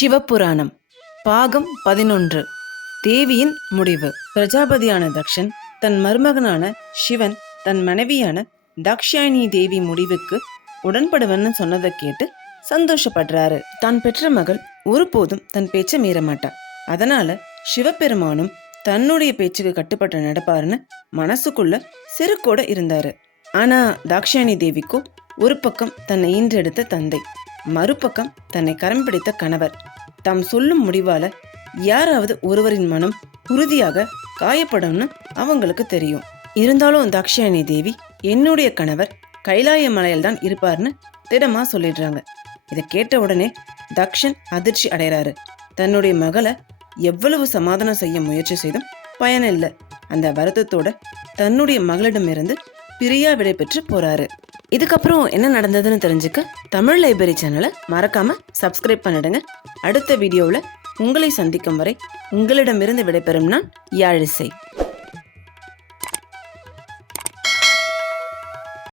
சிவபுராணம் பாகம் பதினொன்று. தேவியின் முடிவு. பிரஜாபதியான தக்ஷன் தன் மருமகனான சிவன் தன் மனைவியான தாக்ஷாயினி தேவி முடிவுக்கு உடன்படுவன்னு சொன்னதை கேட்டு சந்தோஷப்படுறாரு. தான் பெற்ற மகள் ஒருபோதும் தன் பேச்சை மீற மாட்டா. அதனால சிவபெருமானும் தன்னுடைய பேச்சுக்கு கட்டுப்பட்டு நடப்பாருன்னு மனசுக்குள்ள செருக்கோட இருந்தாரு. ஆனா தாக்ஷாயணி தேவிக்கும் ஒரு பக்கம் தன்னை ஈன்றெடுத்த தந்தை மறுபக்கம் தன்னை கரம் பிடித்த கணவர். தாம் சொல்லும் முடிவால யாராவது ஒருவரின் மனம் உறுதியாக காயப்படும்னு அவங்களுக்கு தெரியும். இருந்தாலும் தாக்ஷாயணி தேவி என்னுடைய கணவர் கைலாய மலையில் தான் இருப்பார்னு திடமா சொல்லிடுறாங்க. இதை கேட்ட உடனே தக்ஷன் அதிர்ச்சி அடைறாரு. தன்னுடைய மகளை எவ்வளவு சமாதானம் செய்ய முயற்சி செய்தும் பயனில்லை. அந்த வருத்தத்தோட தன்னுடைய மகளிடமிருந்து பிரியா விடை பெற்று போறாரு. இதுக்கப்புறம் என்ன நடந்ததுன்னு தெரிஞ்சுக்க தமிழ் லைப்ரரி சேனலை மறக்காம சப்ஸ்கிரைப் பண்ணிடுங்க. அடுத்த வீடியோவில் உங்களை சந்திக்கும் வரை உங்களிடமிருந்து விடைபெறும் நான் யாழிசை.